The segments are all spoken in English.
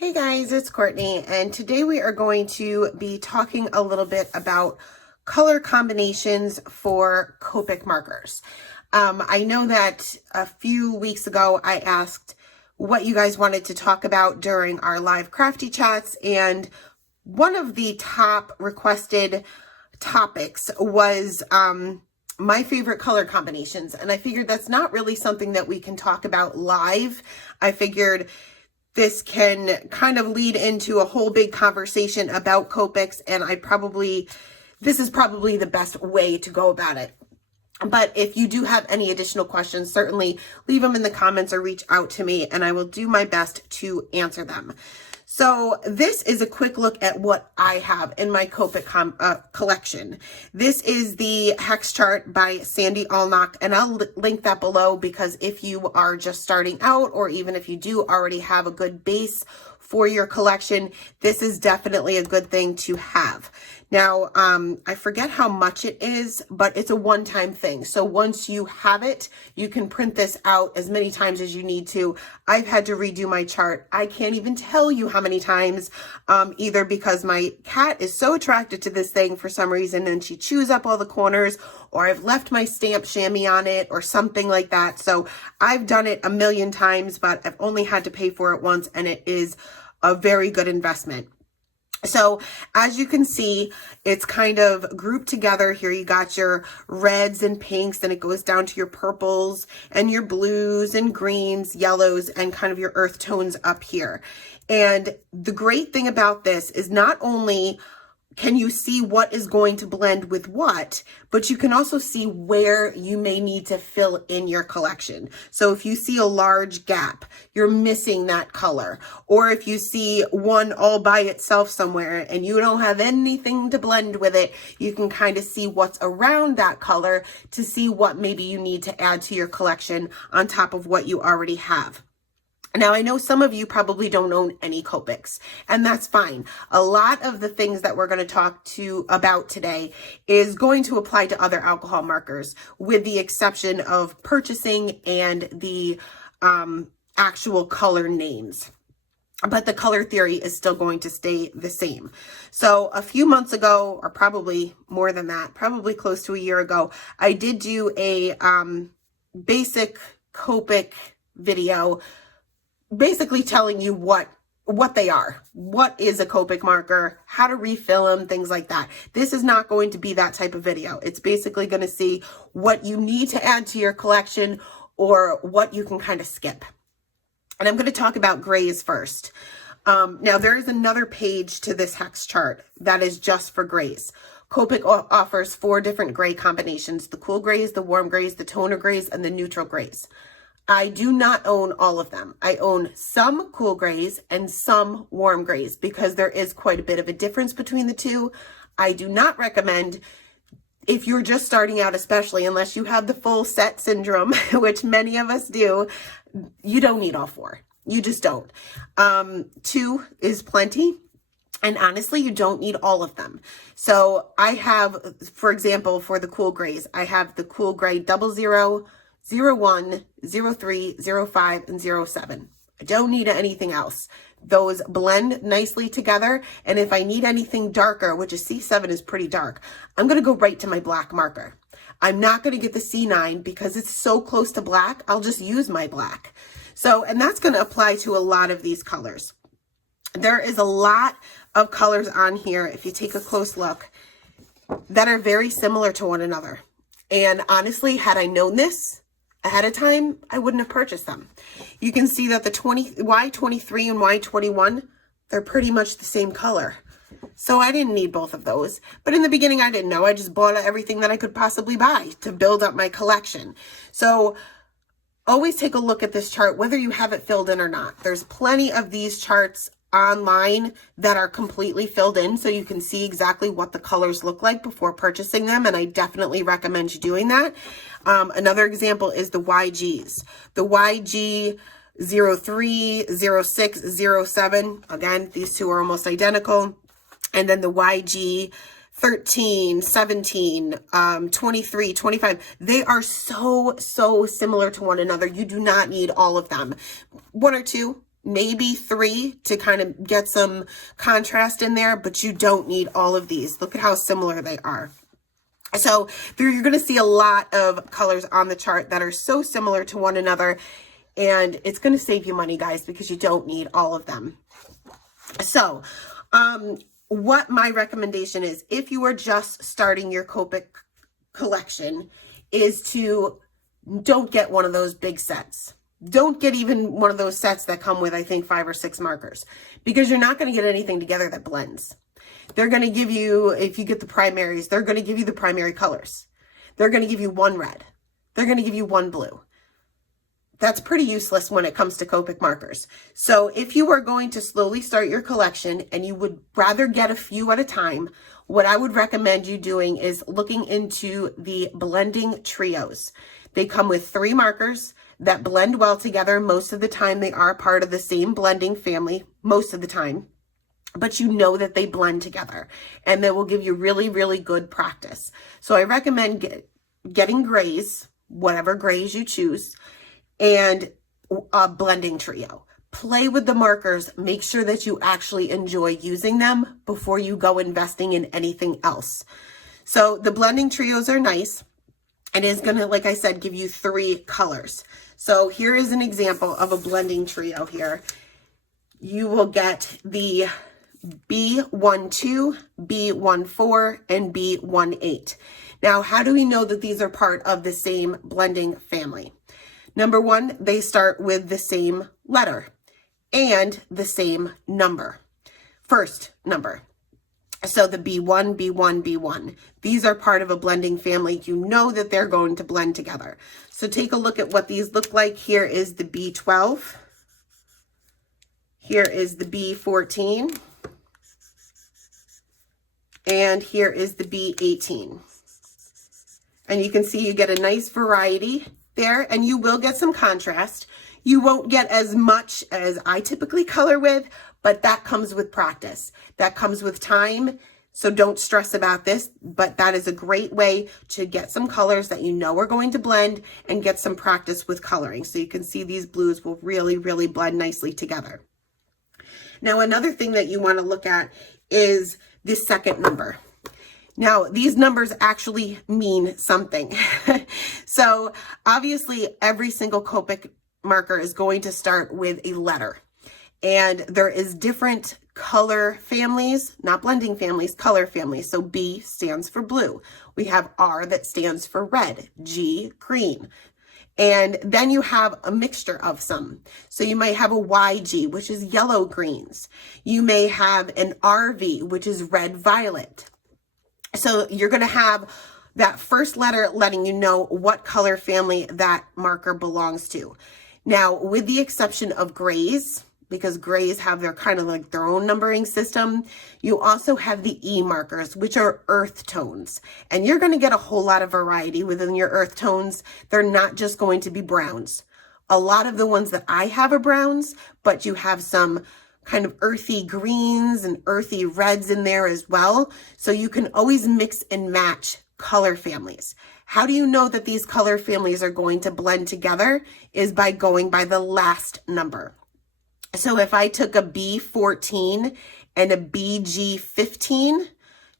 Hey guys, it's Courtney, and today we are going to be talking a little bit about color combinations for Copic markers. I know that a few weeks ago I asked what you guys wanted to talk about during our live crafty chats, and one of the top requested topics was my favorite color combinations, and I figured that's not really something that we can talk about live. I figured this can kind of lead into a whole big conversation about Copics, and this is probably the best way to go about it. But if you do have any additional questions, certainly leave them in the comments or reach out to me, and I will do my best to answer them. So this is a quick look at what I have in my Copic collection. This is the hex chart by Sandy Allnock, and I'll link that below because if you are just starting out, or even if you do already have a good base for your collection, this is definitely a good thing to have. Now, I forget how much it is, but it's a one-time thing. So once you have it, you can print this out as many times as you need to. I've had to redo my chart. I can't even tell you how many times, either because my cat is so attracted to this thing for some reason and she chews up all the corners, or I've left my stamp chamois on it or something like that. So I've done it a million times, but I've only had to pay for it once, and it is a very good investment. So as you can see, it's kind of grouped together here. You got your reds and pinks, and it goes down to your purples and your blues and greens, yellows, and kind of your earth tones up here. And the great thing about this is not only can you see what is going to blend with what, but you can also see where you may need to fill in your collection. So if you see a large gap, you're missing that color. Or if you see one all by itself somewhere and you don't have anything to blend with it, you can kind of see what's around that color to see what maybe you need to add to your collection on top of what you already have. Now, I know some of you probably don't own any Copics, and that's fine. A lot of the things that we're going to talk about today is going to apply to other alcohol markers, with the exception of purchasing and the actual color names. But the color theory is still going to stay the same. So a few months ago, or probably more than that, probably close to a year ago, I did do a basic Copic video, basically telling you what they are, what is a Copic marker, how to refill them, things like that. This is not going to be that type of video. It's basically going to see what you need to add to your collection or what you can kind of skip. And I'm going to talk about grays first. Now, there is another page to this hex chart that is just for grays. Copic offers 4 different gray combinations: the cool grays, the warm grays, the toner grays, and the neutral grays. I do not own all of them. I own some cool grays and some warm grays because there is quite a bit of a difference between the two. I do not recommend, if you're just starting out, especially unless you have the full set syndrome, which many of us do, you don't need all 4. You just don't. 2 is plenty. And honestly, you don't need all of them. So I have, for example, for the cool grays, I have the cool gray 00, 01, 03, 05, and 07. I don't need anything else. Those blend nicely together. And if I need anything darker, which is C7 is pretty dark, I'm going to go right to my black marker. I'm not going to get the C9 because it's so close to black. I'll just use my black. So, and that's going to apply to a lot of these colors. There is a lot of colors on here, if you take a close look, that are very similar to one another. And honestly, had I known this ahead of time, I wouldn't have purchased them. You can see that the Y23 and Y21, they're pretty much the same color. So I didn't need both of those. But in the beginning, I didn't know. I just bought everything that I could possibly buy to build up my collection. So always take a look at this chart, whether you have it filled in or not. There's plenty of these charts online that are completely filled in, so you can see exactly what the colors look like before purchasing them, and I definitely recommend you doing that. Another example is the YGs. The YG 03, 06, 07, again, these two are almost identical. And then the YG 13, 17, 23, 25, they are so similar to one another. You do not need all of them. 1 or 2, maybe 3 to kind of get some contrast in there, but you don't need all of these. Look at how similar they are. So you're going to see a lot of colors on the chart that are so similar to one another, and it's going to save you money, guys, because you don't need all of them. So what my recommendation is, if you are just starting your Copic collection, is to don't get one of those big sets. Don't get even one of those sets that come with, I think, 5 or 6 markers, because you're not going to get anything together that blends. They're going to give you, if you get the primaries, they're going to give you the primary colors. They're going to give you 1 red. They're going to give you 1 blue. That's pretty useless when it comes to Copic markers. So if you are going to slowly start your collection and you would rather get a few at a time, what I would recommend you doing is looking into the blending trios. They come with 3 markers that blend well together. Most of the time they are part of the same blending family, most of the time, but you know that they blend together, and they will give you really, really good practice. So I recommend getting grays, whatever grays you choose, and a blending trio. Play with the markers. Make sure that you actually enjoy using them before you go investing in anything else. So the blending trios are nice. It is going to, like I said, give you 3 colors. So here is an example of a blending trio here. You will get the B12, B14, and B18. Now, how do we know that these are part of the same blending family? Number 1, they start with the same letter and the same number, first number. So the B1, B1, B1, these are part of a blending family. You know that they're going to blend together. So take a look at what these look like. Here is the B12. Here is the B14. And here is the B18. And you can see you get a nice variety there, and you will get some contrast. You won't get as much as I typically color with, but that comes with practice. That comes with time. So don't stress about this, but that is a great way to get some colors that you know are going to blend and get some practice with coloring. So you can see these blues will really, really blend nicely together. Now, another thing that you want to look at is this second number. Now, these numbers actually mean something. So obviously every single Copic marker is going to start with a letter, and there is different color families, not blending families, color families. So B stands for blue. We have R that stands for red, G, green. And then you have a mixture of some. So you might have a YG, which is yellow greens. You may have an RV, which is red violet. So you're going to have that first letter letting you know what color family that marker belongs to. Now, with the exception of grays, because grays have their kind of like their own numbering system, you also have the E markers, which are earth tones. And you're going to get a whole lot of variety within your earth tones. They're not just going to be browns. A lot of the ones that I have are browns, but you have some kind of earthy greens and earthy reds in there as well. So you can always mix and match color families. How do you know that these color families are going to blend together? Is by going by the last number. So if I took a B14 and a BG15,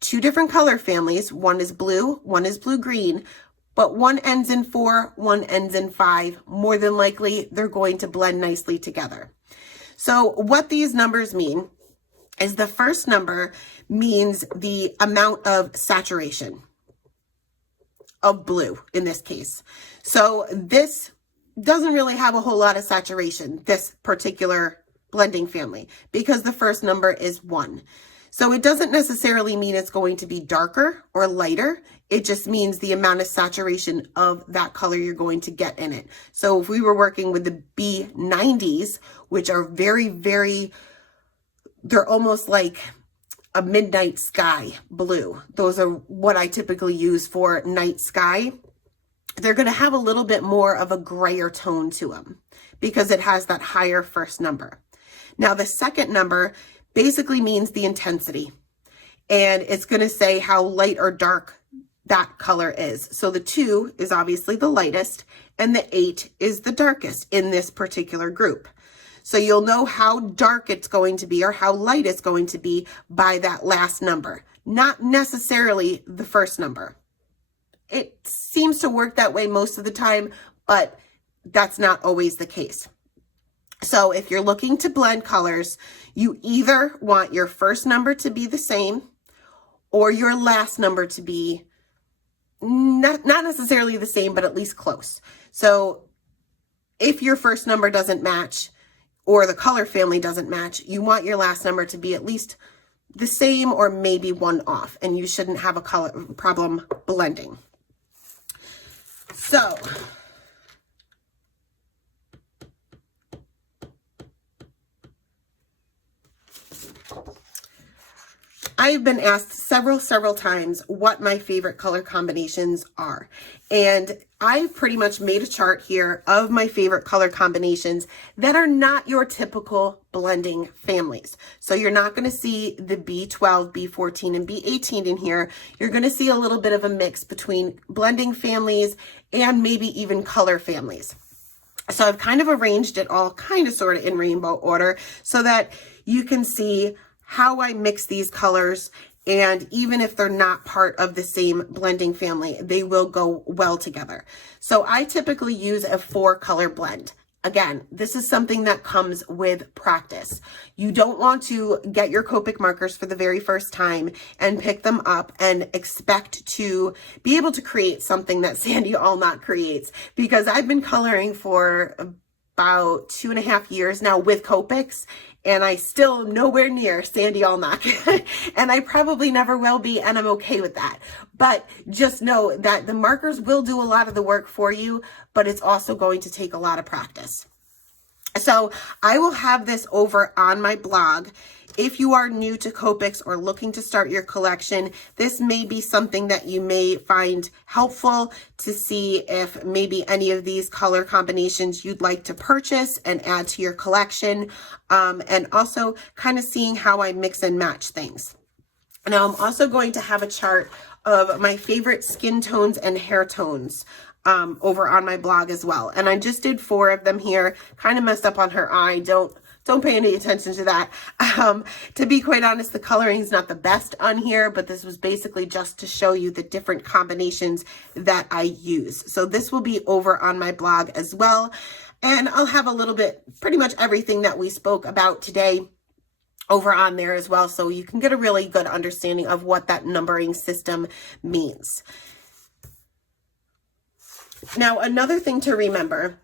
2 different color families, one is blue, one is blue-green, but one ends in 4, one ends in 5, more than likely they're going to blend nicely together. So what these numbers mean is the first number means the amount of saturation of blue in this case. So this doesn't really have a whole lot of saturation, this particular blending family, because the first number is 1. So it doesn't necessarily mean it's going to be darker or lighter. It just means the amount of saturation of that color you're going to get in it. So if we were working with the B90s, which are very, very, they're almost like a midnight sky blue. Those are what I typically use for night sky. They're going to have a little bit more of a grayer tone to them because it has that higher first number. Now, the second number basically means the intensity, and it's going to say how light or dark that color is. So the 2 is obviously the lightest, and the 8 is the darkest in this particular group. So you'll know how dark it's going to be or how light it's going to be by that last number, not necessarily the first number. It seems to work that way most of the time, but that's not always the case. So if you're looking to blend colors, you either want your first number to be the same or your last number to be not necessarily the same, but at least close. So if your first number doesn't match or the color family doesn't match, you want your last number to be at least the same or maybe one off, and you shouldn't have a color problem blending. So I've been asked several times what my favorite color combinations are. And I've pretty much made a chart here of my favorite color combinations that are not your typical blending families. So you're not going to see the B12, B14, and B18 in here. You're going to see a little bit of a mix between blending families and maybe even color families. So I've kind of arranged it all kind of sort of in rainbow order so that you can see how I mix these colors, and even if they're not part of the same blending family, they will go well together. So I typically use a 4-color blend. Again, this is something that comes with practice. You don't want to get your Copic markers for the very first time and pick them up and expect to be able to create something that Sandy Allknock creates, because I've been coloring for about 2.5 years now with Copics, and I still nowhere near Sandy Allknock. And I probably never will be, and I'm okay with that. But just know that the markers will do a lot of the work for you, but it's also going to take a lot of practice. So I will have this over on my blog. If you are new to Copics or looking to start your collection, this may be something that you may find helpful to see if maybe any of these color combinations you'd like to purchase and add to your collection, and also kind of seeing how I mix and match things. Now, I'm also going to have a chart of my favorite skin tones and hair tones over on my blog as well. And I just did 4 of them here, kind of messed up on her eye. Don't pay any attention to that. To be quite honest, the coloring is not the best on here, but this was basically just to show you the different combinations that I use. So this will be over on my blog as well. And I'll have a little bit, pretty much everything that we spoke about today over on there as well. So you can get a really good understanding of what that numbering system means. Now, another thing to remember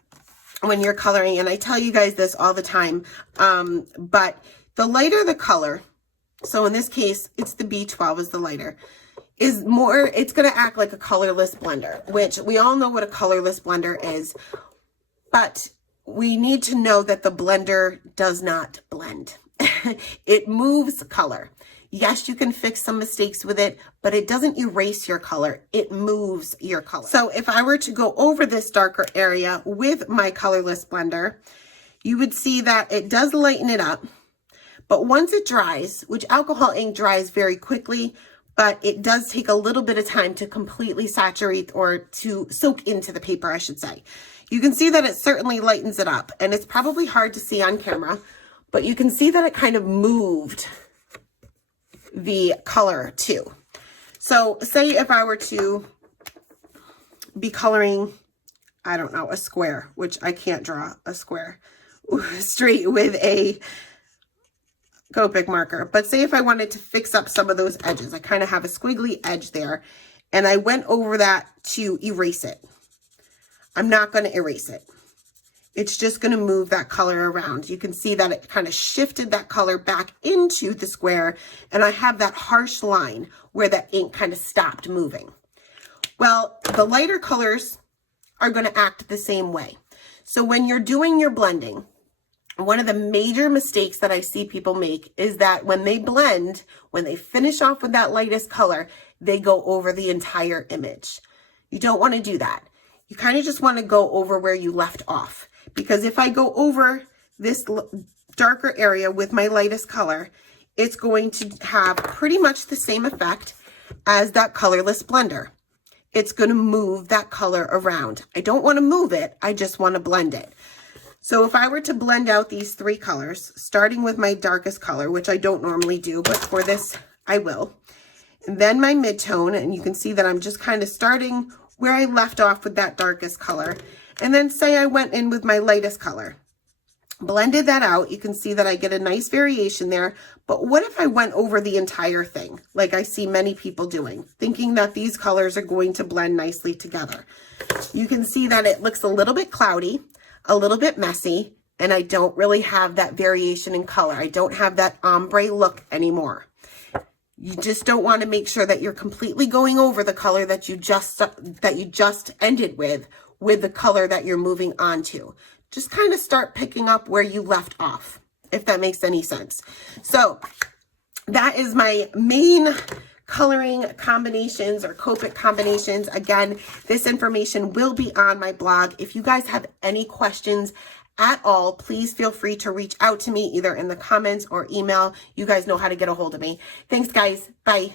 when you're coloring, and I tell you guys this all the time, but the lighter the color, so in this case, it's the B12 is the lighter, is more, it's going to act like a colorless blender, which we all know what a colorless blender is, but we need to know that the blender does not blend. It moves color. Yes, you can fix some mistakes with it, but it doesn't erase your color. It moves your color. So if I were to go over this darker area with my colorless blender, you would see that it does lighten it up. But once it dries, which alcohol ink dries very quickly, but it does take a little bit of time to completely saturate or to soak into the paper, I should say. You can see that it certainly lightens it up, and it's probably hard to see on camera, but you can see that it kind of moved the color too. So say if I were to be coloring, I don't know, a square, which I can't draw a square straight with a Copic marker, but say if I wanted to fix up some of those edges, I kind of have a squiggly edge there, and I went over that to erase it. I'm not going to erase it. It's just going to move that color around. You can see that it kind of shifted that color back into the square, and I have that harsh line where that ink kind of stopped moving. Well, the lighter colors are going to act the same way. So when you're doing your blending, one of the major mistakes that I see people make is that when they blend, when they finish off with that lightest color, they go over the entire image. You don't want to do that. You kind of just want to go over where you left off. Because if I go over this darker area with my lightest color, it's going to have pretty much the same effect as that colorless blender. It's going to move that color around. I don't want to move it. I just want to blend it. So if I were to blend out these three colors, starting with my darkest color, which I don't normally do, but for this I will, and then my mid-tone, and you can see that I'm just kind of starting where I left off with that darkest color, and then say I went in with my lightest color. Blended that out, you can see that I get a nice variation there, but what if I went over the entire thing, like I see many people doing, thinking that these colors are going to blend nicely together? You can see that it looks a little bit cloudy, a little bit messy, and I don't really have that variation in color. I don't have that ombre look anymore. You just don't want to make sure that you're completely going over the color that you just ended with the color that you're moving on to. Just kind of start picking up where you left off, if that makes any sense. So that is my main coloring combinations or Copic combinations. Again, this information will be on my blog. If you guys have any questions at all, please feel free to reach out to me either in the comments or email. You guys know how to get a hold of me. Thanks, guys. Bye.